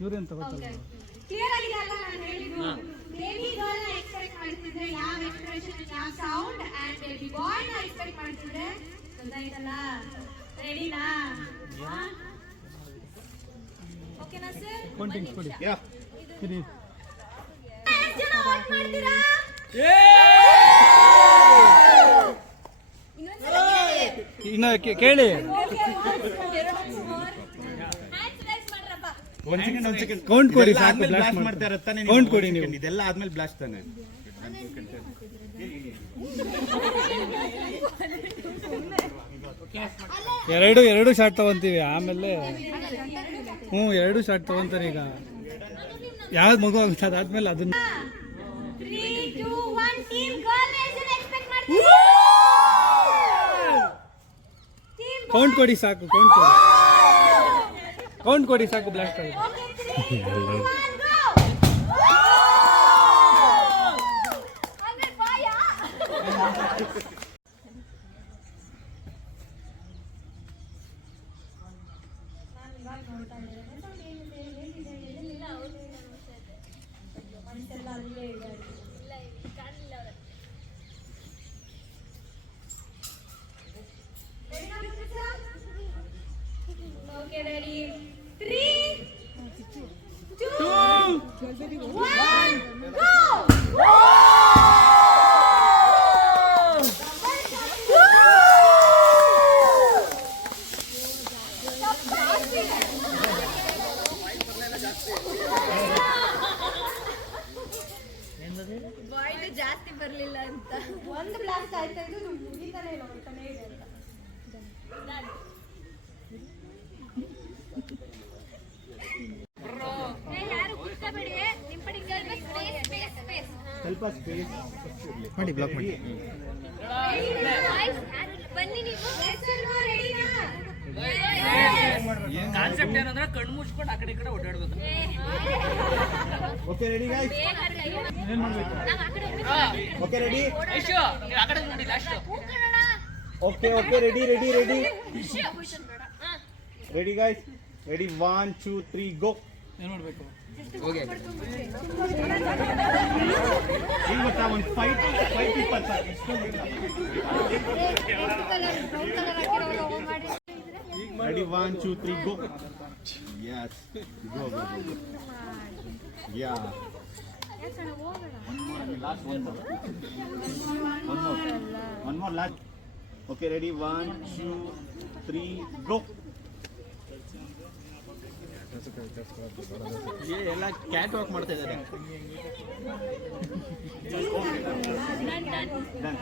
ಇವ್ರೇನು ತಗೋತಾರೆ ಕ್ಲಿಯರ್ ಆಗಿದೆ ಅಲ್ಲ ನಾನು ಹೇಳಿದ್ದು ಬೇಬಿ ಗರ್ಲ್ ನ ಎಕ್ಸ್ಪೆಕ್ಟ್ ಮಾಡ್ತಿದ್ರೆ ಯಾವ ಎಕ್ಸ್ಪ್ರೆಷನ್ ಯಾವ ಸೌಂಡ್ ಅಂಡ್ ಬೇಬಿ ಬಾಯ್ ನ ಎಕ್ಸ್ಪೆಕ್ಟ್ ಮಾಡ್ತಿದ್ರೆ ಗೊತ್ತಾಯ್ತಲ್ಲ ರೆಡಿನಾ ಓಕೆನಾ ಸರ್ ಕೌಂಟಿಂಗ್ ಕೊಡಿ ಯಾ ಸರಿ ಎಷ್ಟು ಜನ ವೋಟ್ ಮಾಡ್ತೀರಾ ಇನ್ನು ಕೇಳಿ ಒಂದು ಸೆಕೆಂಡ್ ಕೌಂಟ್ ಕೊಡಿ ಸಾಕು ಬ್ಲಾಸ್ಟ್ ಮಾಡ್ತಾ ಇರುತ್ತಾನೆ ಕೌಂಟ್ ಕೊಡಿ ನೀವು ಇದೆಲ್ಲ ಆದ್ಮೇಲೆ ಬ್ಲಾಸ್ಟ್ ತಾನೆ ಎರಡು ಶಾರ್ಟ್ ತಗೊಂತೀವಿ ಆಮೇಲೆ ಎರಡು ಶಾರ್ಟ್ ತಗೊಂತಾರೆ ಈಗ ಯಾವ್ದು ಮಗು ಆಗುತ್ತೆ ಅದಾದ್ಮೇಲೆ ಅದನ್ನ 3 2 1 ಟೀಮ್ ಗರ್ಲ್ ನೇಷನ್ ಎಕ್ಸ್ಪೆಕ್ಟ್ ಮಾಡ್ತೀವಿ ಕೌಂಟ್ ಕೊಡಿ ಸಾಕು ಕೌಂಟ್ ಕೊಡಿ ಸಾಕು ಬ್ಲಾಸ್ಟ್ ಆಗುತ್ತೆ Okay, ready? 3, 2, 1, go! ಬಾಯ್ದು ಜಾಸ್ತಿ ಬರ್ಲಿಲ್ಲ ಅಂತ ಒಂದು ಬ್ಲಾಸ್ಟ್ ಆಯ್ತಾ ಇದು ಮುಗಿತಾನೆ ಇಲ್ಲ ಹೋಗ್ತಾನೆ ಇದೆ ಅಂತ ಯಾರು ಕೂತ್ಕೋಬೇಡಿ ನಿಮ್ಮ ಪಡಿ ಸ್ಪೇಸ್ ಸ್ವಲ್ಪ ಸ್ಪೇಸ್ ಮಾಡಿ ಬ್ಲಾಕ್ ಮಾಡಿ ಬನ್ನಿ ನೀವು ರೆಡಿನಾ ಕಾನ್ಸೆಪ್ಟ್ ಏನಂದ್ರೆ ಕಣ್ಣು ಮುಚ್ಕೊಂಡು ಆ ಕಡೆ ಈ ಕಡೆ ಓಡಾಡೋದು. Okay ready guys okay ready Aishu ನೀವು ಆ ಕಡೆ ನೋಡಿ last okay ready ready guys ready 1 2 3 ಗೋ ಏನು ಮಾಡಬೇಕು ಈಗ ಗೊತ್ತಾ ಒಂದು 5 people ready 1 2 3 go yes go yeah one more last okay ready 1 2 3 go ಎಲ್ಲ ಕ್ಯಾಟ್ ವಾಕ್ ಮಾಡ್ತಾ ಇದ್ದಾರೆ ಡನ್